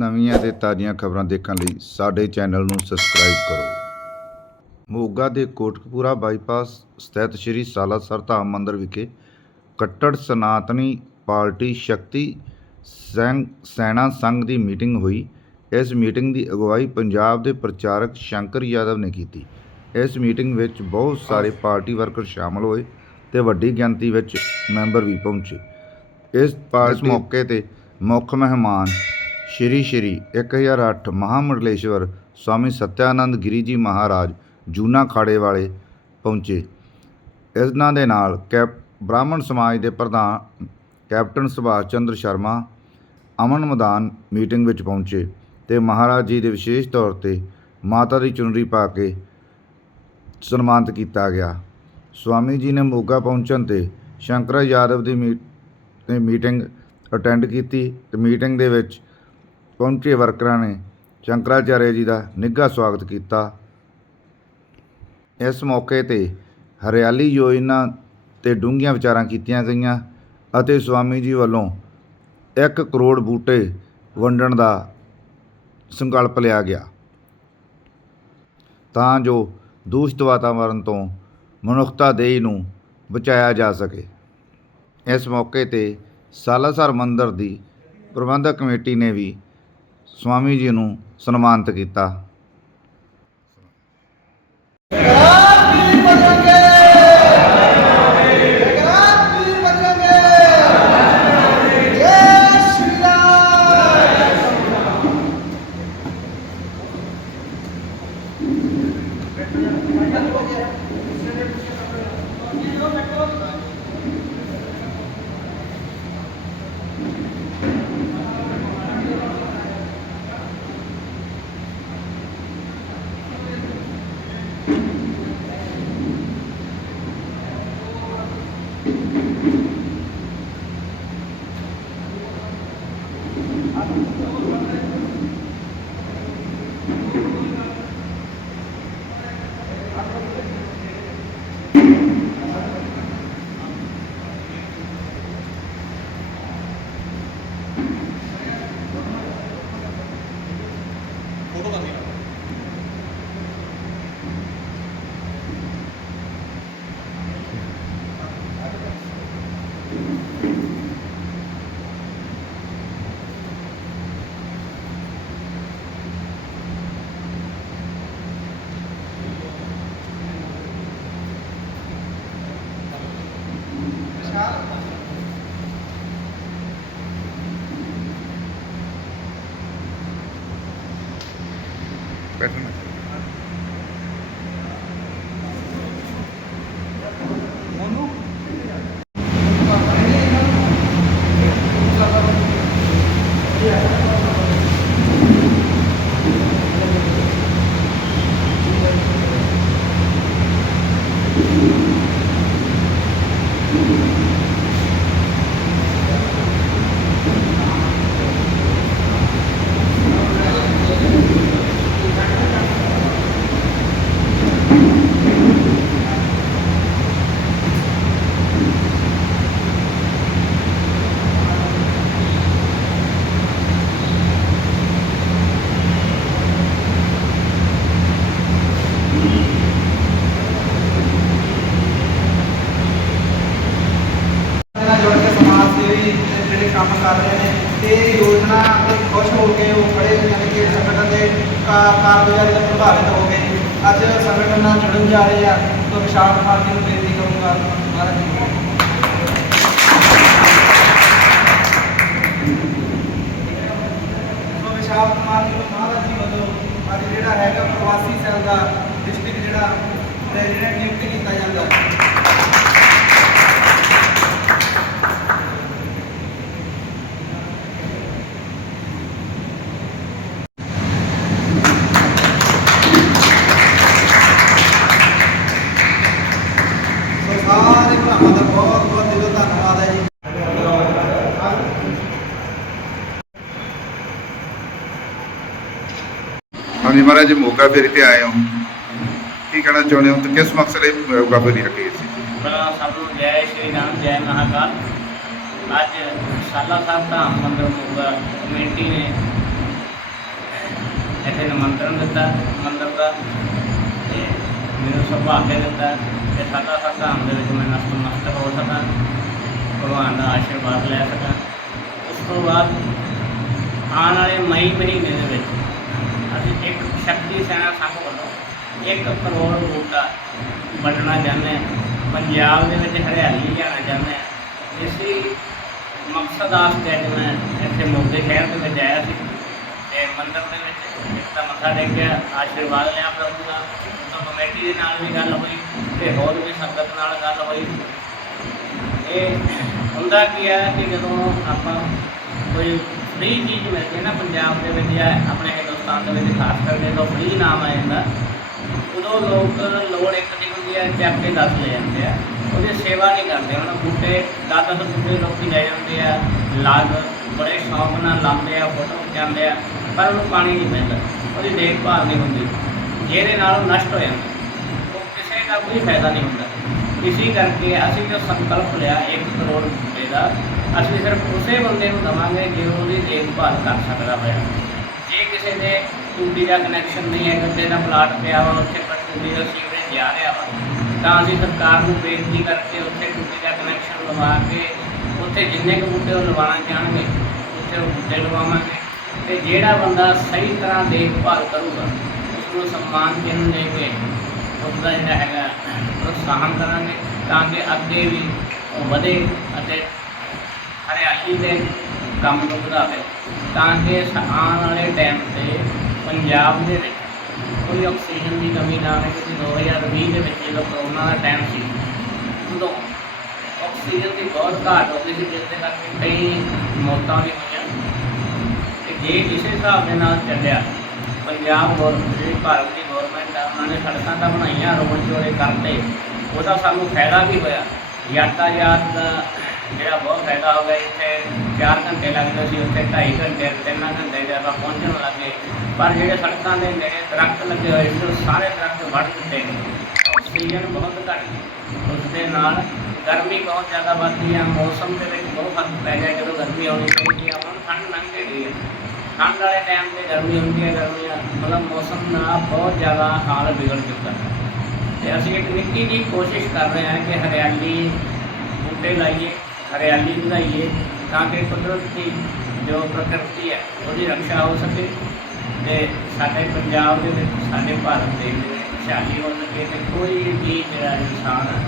ਨਵੀਆਂ ਤੇ ਤਾਜ਼ੀਆਂ ਖਬਰਾਂ ਦੇਖਣ ਲਈ ਸਾਡੇ ਚੈਨਲ ਨੂੰ ਸਬਸਕ੍ਰਾਈਬ ਕਰੋ। ਮੋਗਾ ਦੇ ਕੋਟਕਪੂਰਾ ਬਾਈਪਾਸ ਸਥਿਤ ਸ੍ਰੀ ਸਾਲਾਸਰ ਧਾਮ ਮੰਦਿਰ ਵਿਖੇ ਕੱਟੜ ਸਨਾਤਨੀ ਪਾਰਟੀ ਸ਼ਕਤੀ ਸੈਨ, ਸੈਨਾ ਸੰਘ ਦੀ ਮੀਟਿੰਗ ਹੋਈ। ਇਸ ਮੀਟਿੰਗ ਦੀ ਅਗਵਾਈ ਪੰਜਾਬ ਦੇ ਪ੍ਰਚਾਰਕ ਸ਼ੰਕਰ ਯਾਦਵ ਨੇ ਕੀਤੀ। ਇਸ ਮੀਟਿੰਗ ਵਿੱਚ ਬਹੁਤ ਸਾਰੇ ਪਾਰਟੀ ਵਰਕਰ ਸ਼ਾਮਲ ਹੋਏ ਤੇ ਵੱਡੀ ਗਿਣਤੀ ਵਿੱਚ ਮੈਂਬਰ ਵੀ ਪਹੁੰਚੇ। ਇਸ ਪਾਸ ਮੌਕੇ ਤੇ ਮੁੱਖ ਮਹਿਮਾਨ ਸ਼੍ਰੀ ਸ਼੍ਰੀ 1008 ਮਹਾਮੰਡਲੇਸ਼ਵਰ ਸਵਾਮੀ ਸਤਿਆਨੰਦ ਗਿਰੀ ਜੀ ਮਹਾਰਾਜ ਜੂਨਾ ਖਾੜੇ ਵਾਲੇ ਪਹੁੰਚੇ। ਇਹਨਾਂ ਦੇ ਨਾਲ ਕੈਪ, ਬ੍ਰਾਹਮਣ ਸਮਾਜ ਦੇ ਪ੍ਰਧਾਨ ਕੈਪਟਨ ਸੁਭਾਸ਼ ਚੰਦਰ ਸ਼ਰਮਾ ਅਮਨ ਮੈਦਾਨ ਮੀਟਿੰਗ ਵਿੱਚ ਪਹੁੰਚੇ ਤੇ ਮਹਾਰਾਜ ਜੀ ਦੇ ਵਿਸ਼ੇਸ਼ ਤੌਰ ਤੇ ਮਾਤਾ ਦੀ ਚੁਨਰੀ ਪਾ ਕੇ ਸਨਮਾਨਿਤ ਕੀਤਾ ਗਿਆ। ਸਵਾਮੀ ਜੀ ਨੇ ਮੋਗਾ ਪਹੁੰਚਣ ਤੇ ਸ਼ੰਕਰਾ ਯਾਦਵ ਦੀ ਮੀ- ਮੀਟਿੰਗ ਅਟੈਂਡ ਕੀਤੀ ਤੇ ਮੀਟਿੰਗ ਦੇ ਵਿੱਚ ਪਹੁੰਚੇ ਵਰਕਰਾਂ ਨੇ ਸ਼ੰਕਰਾਚਾਰਿਆ ਜੀ ਦਾ ਨਿੱਘਾ ਸਵਾਗਤ ਕੀਤਾ। ਇਸ ਮੌਕੇ ਤੇ ਹਰਿਆਲੀ ਯੋਜਨਾ ਤੇ ਡੂੰਘੀਆਂ ਵਿਚਾਰਾਂ ਕੀਤੀਆਂ ਗਈਆਂ ਅਤੇ ਸਵਾਮੀ ਜੀ ਵੱਲੋਂ 1 ਕਰੋੜ ਬੂਟੇ ਵੰਡਣ ਦਾ ਸੰਕਲਪ ਲਿਆ ਗਿਆ। ਤਾਂ ਜੋ ਦੂਸ਼ਿਤ ਵਾਤਾਵਰਣ ਤੋਂ ਮਨੁੱਖਤਾ ਦੇਹੀ ਨੂੰ ਬਚਾਇਆ ਜਾ ਸਕੇ। ਇਸ ਮੌਕੇ ਤੇ ਸਾਲਾਸਰ ਮੰਦਰ ਦੀ ਪ੍ਰਬੰਧਕ ਕਮੇਟੀ ਨੇ ਵੀ ਸਵਾਮੀ ਜੀ ਨੂੰ ਸਨਮਾਨਿਤ ਕੀਤਾ। ਨਾਲ ਜੁੜ ਕੇ ਸਮਾਜ ਸੇਵੀ ਜਿਹੜੇ ਕੰਮ ਕਰ ਰਹੇ ਨੇ। ਤੇ ਯੋਜਨਾ ਤੇ ਖੁਸ਼ ਹੋ ਕੇ ਉਹ ਖੜੇ ਹੋਏ ਨੇ ਕਿ ਸੰਗਠਨ ਦੇ ਕਾਰਗੁਜ਼ਾਰੀ ਤੋਂ ਪ੍ਰਭਾਵਿਤ ਹੋ ਗਏ ਅੱਜ ਸੰਗਠਨ ਨਾਲ ਜੁੜਨ ਜਾ ਰਹੇ ਆ, ਤਾਂ ਵਿਸ਼ਾਲ ਕੁਮਾਰ ਜੀ ਨੂੰ ਬੇਨਤੀ ਕਰੂੰਗਾ, ਮਹਾਰਾਜ ਜੀ ਸੋ ਵਿਸ਼ਾਲ ਕੁਮਾਰ ਜੀ ਨੂੰ ਮਹਾਰਾਜ ਜੀ ਵੱਲੋਂ ਅੱਜ ਜਿਹੜਾ ਹੈਗਾ ਪ੍ਰਵਾਸੀ ਸੈੱਲ ਦਾ ਡਿਸਟ੍ਰਿਕਟ ਜਿਹੜਾ ਪ੍ਰੈਜ਼ੀਡੈਂਟ ਨਿਯੁਕਤ ਕੀਤਾ ਜਾਂਦਾ ਹੈ ਸੋ ਸਾਰੇ ਭਰਾਵਾਂ ਦਾ ਬਹੁਤ ਬਹੁਤ ਦਿਲੋਂ ਧੰਨਵਾਦ ਹੈ ਜੀ ਹਾਂਜੀ ਮਹਾਰਾਜ ਜੀ ਮੋਗਾ ਫੇਰੀ ਤੇ ਆਏ ਹੋ। ਕੀ ਕਹਿਣਾ ਚਾਹੁੰਦੇ ਹੋ? ਤੇ ਕਿਸ ਮਕਸਦ ਲਈ ਮੋਗਾ ਫੇਰੀ ਰੱਖੀ ਸੀ? ਬੜਾ ਸਭ ਨੂੰ ਜੈ ਸ਼੍ਰੀ ਰਾਮ, ਜੈ ਮਹਾਕਾਲ। ਅੱਜ ਸਾਲਾ ਸਾਹਿਬ ਧਾਮ ਮੰਦਰ ਮੋਗਾ ਕਮੇਟੀ ਨੇ ਇੱਥੇ ਨਿਮੰਤਰਣ ਦਿੱਤਾ ਮੰਦਰ ਦਾ ਤੇ ਮੈਨੂੰ ਸੁਭਾਗਿਆ ਦਿੱਤਾ ਕਿ ਸਾਡਾ ਧਾਮ ਦੇ ਵਿੱਚ ਮੈਂ ਨਤਮਸਤਕ ਹੋ ਸਕਾਂ, ਭਗਵਾਨ ਦਾ ਆਸ਼ੀਰਵਾਦ ਲੈ ਸਕਾਂ। ਉਸ ਤੋਂ ਬਾਅਦ ਆਉਣ ਵਾਲੇ ਮਈ ਮਹੀਨੇ ਦੇ ਵਿੱਚ ਅਸੀਂ ਇੱਕ ਸ਼ਕਤੀ ਸੈਨਾ ਸੰਘ ਵੱਲੋਂ 1 ਕਰੋੜ ਬੂਟਾ ਵੰਡਣਾ ਚਾਹੁੰਦੇ ਹਾਂ। ਪੰਜਾਬ ਦੇ ਵਿੱਚ ਹਰਿਆਲੀ ਲਿਆਉਣਾ ਚਾਹੁੰਦੇ ਹਾਂ। ਇਸੇ ਮਕਸਦ ਆਸਤੇ ਅੱਜ ਮੈਂ ਇੱਥੇ ਮੋਗੇ ਸ਼ਹਿਰ ਦੇ ਵਿੱਚ ਆਇਆ ਸੀ ਤੇ ਮੰਦਰ ਦੇ ਵਿੱਚ ਇੱਕ ਤਾਂ ਮੱਥਾ ਟੇਕਿਆ, ਆਸ਼ੀਰਵਾਦ ਲਿਆ ਪ੍ਰਭੂ ਦਾ। ਤਾਂ ਕਮੇਟੀ ਦੇ ਨਾਲ ਵੀ ਗੱਲ ਹੋਈ ਤੇ ਹੋਰ ਵੀ ਸੰਗਤ ਨਾਲ ਗੱਲ ਹੋਈ। ਇਹ ਹੁੰਦਾ ਕੀ ਹੈ ਕਿ ਜਦੋਂ ਆਪਾਂ ਕੋਈ ਫ੍ਰੀ ਚੀਜ਼ ਮਿਲਦੀ ਹੈ ਨਾ ਪੰਜਾਬ ਦੇ ਵਿੱਚ ਜਾਂ ਆਪਣੇ ਹਿੰਦੁਸਤਾਨ ਦੇ ਵਿੱਚ ਖਾਸ ਕਰਕੇ ਜਦੋਂ ਫ੍ਰੀ ਨਾਮ ਆ ਜਾਂਦਾ ਉਦੋਂ ਲੋਕ ਲੋੜ ਇੱਕ ਦੀ ਹੁੰਦੀ ਹੈ ਚੱਕ ਕੇ ਦੱਸ ਲੈ ਜਾਂਦੇ ਆ। ਉਹਦੀ ਸੇਵਾ ਨਹੀਂ ਕਰਦੇ ਹੁਣ, ਬੂਟੇ ਦਸ ਦਸ ਬੂਟੇ ਲੋਕੀ ਲੈ ਜਾਂਦੇ ਆ। ਲਾਗ, ਬੜੇ ਸ਼ੌਂਕ ਨਾਲ ਲਾਉਂਦੇ ਆ, ਫੋਟੋ ਖਿਚਾਉਂਦੇ ਆ, ਪਰ ਉਹਨੂੰ ਪਾਣੀ ਨਹੀਂ ਮਿਲਦਾ ਉਹਦੀ ਦੇਖਭਾਲ ਨਹੀਂ ਹੁੰਦੀ। ਜਿਹਦੇ ਨਾਲ ਉਹ ਨਸ਼ਟ ਹੋ ਜਾਂਦਾ। ਉਹ ਕਿਸੇ ਦਾ ਕੋਈ ਫਾਇਦਾ ਨਹੀਂ ਹੁੰਦਾ। ਇਸੇ ਕਰਕੇ ਅਸੀਂ ਜੋ ਸੰਕਲਪ ਲਿਆ 1 ਕਰੋੜ ਰੁਪਏ ਦਾ, ਅਸੀਂ ਸਿਰਫ ਉਸੇ ਬੰਦੇ ਨੂੰ ਦਵਾਂਗੇ ਜੇ ਉਹਦੀ ਦੇਖਭਾਲ ਕਰ ਸਕਦਾ ਹੋਇਆ। ਟੂਟੀ ਦਾ ਕਨੈਕਸ਼ਨ ਨਹੀਂ ਹੈ ਕਿਸੇ ਦਾ ਪਲਾਟ ਪਿਆ ਵਾ, ਉੱਥੇ ਪਰ ਟੂਟੀ ਦਾ ਸੀਵਰੇਜ ਜਾ ਰਿਹਾ ਵਾ। ਤਾਂ ਅਸੀਂ ਸਰਕਾਰ ਨੂੰ ਬੇਨਤੀ ਕਰਕੇ ਉੱਥੇ ਟੂਟੀ ਦਾ ਕਨੈਕਸ਼ਨ ਲਵਾ ਕੇ, ਉੱਥੇ ਜਿੰਨੇ ਕੁ ਬੂਟੇ ਉਹ ਲਵਾਉਣਾ ਚਾਹਣਗੇ, ਉੱਥੇ ਉਹ ਬੂਟੇ ਲਵਾਵਾਂਗੇ। ਤੇ ਜਿਹੜਾ ਬੰਦਾ ਸਹੀ ਤਰ੍ਹਾਂ ਦੇਖਭਾਲ ਕਰੂਗਾ ਉਸ ਨੂੰ ਸਨਮਾਨ ਚਿੰਨ੍ਹ ਦੇ ਕੇ ਉਸਦਾ ਜਿਹੜਾ ਹੈਗਾ, ਪ੍ਰੋਤਸਾਹਨ ਕਰਾਂਗੇ, ਤਾਂ ਕਿ ਅੱਗੇ ਵੀ ਉਹ ਵਧੇ ਅਤੇ ਹਰਿਆਲੀ ਦੇ ਕੰਮ ਨੂੰ ਵਧਾਵੇ। ਤਾਂ ਕਿ ਆਉਣ ਵਾਲੇ ਟਾਈਮ ਤੇ ਪੰਜਾਬ ਦੇ ਵਿੱਚ ਕੋਈ ਆਕਸੀਜਨ ਦੀ ਕਮੀ ਨਾ ਆਵੇ ਕਿਉਂਕਿ 2020 ਦੇ ਵਿੱਚ ਜਦੋਂ ਕਰੋਨਾ ਦਾ ਟਾਈਮ ਸੀ, ਉਦੋਂ ਆਕਸੀਜਨ ਦੀ ਬਹੁਤ ਘਾਟ ਹੋ ਗਈ ਸੀ, ਜਿਸ ਦੇ ਕਰਕੇ ਕਈ ਮੌਤਾਂ ਵੀ ਹੋਈਆਂ। ਤੇ ਜੇ ਇਸੇ ਹਿਸਾਬ ਦੇ ਨਾਲ ਚੱਲਿਆ, ਪੰਜਾਬ ਗੌਰਮੈਂਟ ਜਿਹੜੀ ਭਾਰਤ ਦੀ ਗੌਰਮੈਂਟ ਆ, ਉਹਨਾਂ ਨੇ ਸੜਕਾਂ ਤਾਂ ਬਣਾਈਆਂ, ਰੋਡ ਚੋੜੇ ਕਰਤੇ, ਉਹਦਾ ਸਾਨੂੰ ਫਾਇਦਾ ਵੀ ਹੋਇਆ। ਯਾਤਾਯਾਤ ਦਾ ਜਿਹੜਾ ਬਹੁਤ ਫਾਇਦਾ ਹੋ ਗਿਆ ਇੱਥੇ। 4 ਘੰਟੇ ਲੱਗਦੇ ਸੀ ਉੱਥੇ 2.5 ਘੰਟੇ 3 ਘੰਟੇ ਜ਼ਿਆਦਾ ਆਪਾਂ ਪਹੁੰਚਣ ਲੱਗੇ। ਪਰ ਜਿਹੜੇ ਸੜਕਾਂ ਦੇ ਨੇੜੇ ਦਰਖਤ ਲੱਗੇ ਹੋਏ ਸੀ ਸਾਰੇ ਦਰਖਤ ਵੱਢ ਦਿੱਤੇ ਗਏ। ਆਕਸੀਜਨ ਬਹੁਤ ਘੱਟ ਗਈ ਉਸ ਦੇ ਨਾਲ ਗਰਮੀ ਬਹੁਤ ਜ਼ਿਆਦਾ ਵੱਧਦੀ ਹੈ ਮੌਸਮ ਦੇ ਵਿੱਚ ਬਹੁਤ ਫ਼ਰਕ ਪੈ ਗਿਆ। ਜਦੋਂ ਗਰਮੀ ਆਉਣੀ ਚਾਹੀਦੀ ਹੈ ਹੁਣ ਠੰਡ ਲੰਘ ਗਈ ਹੈ ਠੰਡ ਵਾਲੇ ਟਾਈਮ ਤੇ ਗਰਮੀ ਹੁੰਦੀ ਹੈ ਗਰਮੀ ਮਤਲਬ ਮੌਸਮ ਨਾਲ ਬਹੁਤ ਜ਼ਿਆਦਾ ਹਾਲ ਵਿਗੜ ਚੁੱਕਾ। ਹੈ ਤੇ ਅਸੀਂ ਇੱਕ ਨਿੱਕੀ ਜਿਹੀ ਕੋਸ਼ਿਸ਼ ਕਰ ਰਹੇ ਹਾਂ ਕਿ ਹਰਿਆਲੀ ਬੂਟੇ ਲਾਈਏ, ਹਰਿਆਲੀ ਵਧਾਈਏ ਤਾਂ ਕਿ ਕੁਦਰਤ ਦੀ ਜੋ ਪ੍ਰਕਿਰਤੀ ਹੈ, ਉਹਦੀ ਰੱਖਿਆ ਹੋ ਸਕੇ ਤੇ ਸਾਡੇ ਪੰਜਾਬ ਦੇ ਵਿੱਚ, ਸਾਡੇ ਭਾਰਤ ਦੇ ਵਿੱਚ ਖੁਸ਼ਹਾਲੀ ਹੋ ਸਕੇ ਤੇ ਕੋਈ ਵੀ ਜਿਹੜਾ ਇਨਸਾਨ ਹੈ,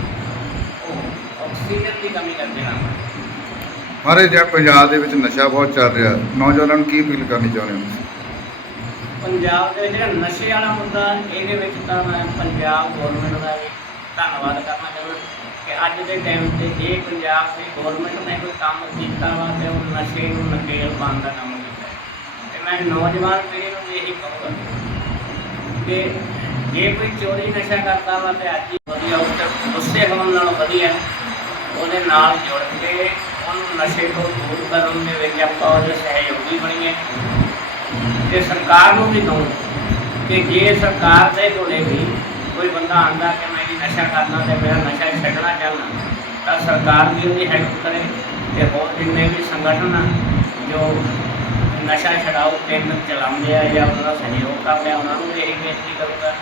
ਉਹ ਆਕਸੀਜਨ ਦੀ ਕਮੀ ਕਰਦੇ ਨਾ ਮਰੇ। ਮਾਰੇ ਜਿਹੜਾ ਪੰਜਾਬ ਦੇ ਵਿੱਚ ਨਸ਼ਾ ਬਹੁਤ ਚੱਲ ਰਿਹਾ, ਨੌਜਵਾਨਾਂ ਨੂੰ ਕੀ ਅਪੀਲ ਕਰਨੀ ਚਾਹੁੰਦੇ ਹੋ ਪੰਜਾਬ ਦੇ ਜਿਹੜਾ ਨਸ਼ੇ ਵਾਲਾ ਮੁੱਦਾ, ਇਹਦੇ ਵਿੱਚ ਤਾਂ ਮੈਂ ਪੰਜਾਬ ਗਵਰਨਮੈਂਟ ਦਾ ਵੀ ਧੰਨਵਾਦ ਕਰਨਾ ਚਾਹੁੰਦਾ ਕਿ ਅੱਜ ਦੇ ਟਾਈਮ ਤੇ ਜੇ ਪੰਜਾਬ ਦੀ ਗਵਰਨਮੈਂਟ ਨੇ ਕੋਈ ਕੰਮ ਕੀਤਾ ਵਾ ਤੇ ਉਹ ਨਸ਼ੇ ਨੂੰ ਨਕੇਲ ਪਾਉਣ ਦਾ ਕੰਮ ਕੀਤਾ ਹੈ। ਤੇ ਮੈਂ ਨੌਜਵਾਨ ਪੀੜ੍ਹੀ ਨੂੰ ਵੀ ਇਹੀ ਕਹੂੰਗਾ ਕਿ ਜੇ ਕੋਈ ਚੋਰੀ ਨਸ਼ਾ ਕਰਦਾ ਵਾ ਤੇ ਅੱਜ ਹੀ ਵਧੀਆ ਉਹ ਤੇ ਗੁੱਸੇ ਹੋਣ ਨਾਲੋਂ ਵਧੀਆ ਉਹਦੇ ਨਾਲ ਜੁੜ ਕੇ ਉਹਨੂੰ ਨਸ਼ੇ ਤੋਂ ਦੂਰ ਕਰਨ ਦੇ ਵਿੱਚ ਆਪਾਂ ਉਹਦੇ ਸਹਿਯੋਗੀ ਬਣੀਏ ਤੇ ਸਰਕਾਰ ਨੂੰ ਵੀ ਕਹੂੰ ਕਿ ਜੇ ਸਰਕਾਰ ਦੇ ਕੋਲੇ ਵੀ ਕੋਈ ਬੰਦਾ ਆਂਦਾ ਕਿ ਮੈਂ ਜੀ ਨਸ਼ਾ ਕਰਨਾ ਤੇ ਮੇਰਾ ਨਸ਼ਾ ਛੱਡਣਾ ਚਾਹੁੰਦਾ, ਤਾਂ ਸਰਕਾਰ ਵੀ ਉਹਦੀ ਹੈਲਪ ਕਰੇ ਤੇ ਹੋਰ ਜਿੰਨੇ ਵੀ ਸੰਗਠਨ ਆ ਜੋ ਨਸ਼ਾ ਛਡਾਓ ਕੇਂਦਰ ਚਲਾਉਂਦੇ ਆ ਜਾਂ ਉਹਨਾਂ ਦਾ ਸਹਿਯੋਗ ਕਰਦੇ ਆ, ਉਹਨਾਂ ਨੂੰ ਵੀ ਇਹ ਬੇਨਤੀ ਕਰੂੰਗਾ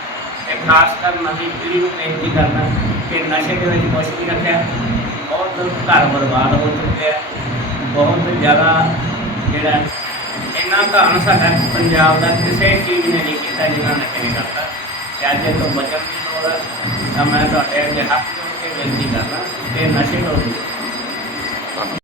ਤੇ ਖਾਸ ਕਰ ਨਵੀਂ ਪੀੜ੍ਹੀ ਨੂੰ ਬੇਨਤੀ ਕਰਨਾ ਕਿ ਨਸ਼ੇ ਦੇ ਵਿੱਚ ਕੁਛ ਨਹੀਂ ਰੱਖਿਆ, ਬਹੁਤ ਘਰ ਬਰਬਾਦ ਹੋ ਚੁੱਕੇ ਆ ਬਹੁਤ ਜ਼ਿਆਦਾ ਜਿਹੜਾ ਇੰਨਾ ਧਨ ਸਾਡਾ ਪੰਜਾਬ ਦਾ ਕਿਸੇ ਚੀਜ਼ ਨੇ ਨਹੀਂ ਕੀਤਾ ਜਿੰਨਾ ਨਸ਼ੇ ਨੇ ਕਰਤਾ। ਤੇ ਅੱਜ ਇਹ ਤੋਂ ਬਚਣ ਦੀ ਲੋੜ ਹੈ ਤਾਂ ਮੈਂ ਤੁਹਾਡੇ ਅੱਗੇ ਹੱਥ ਜੋੜ ਕੇ ਬੇਨਤੀ ਕਰਦਾ ਤੇ ਨਸ਼ੇ ਤੋਂ ਦੂਰ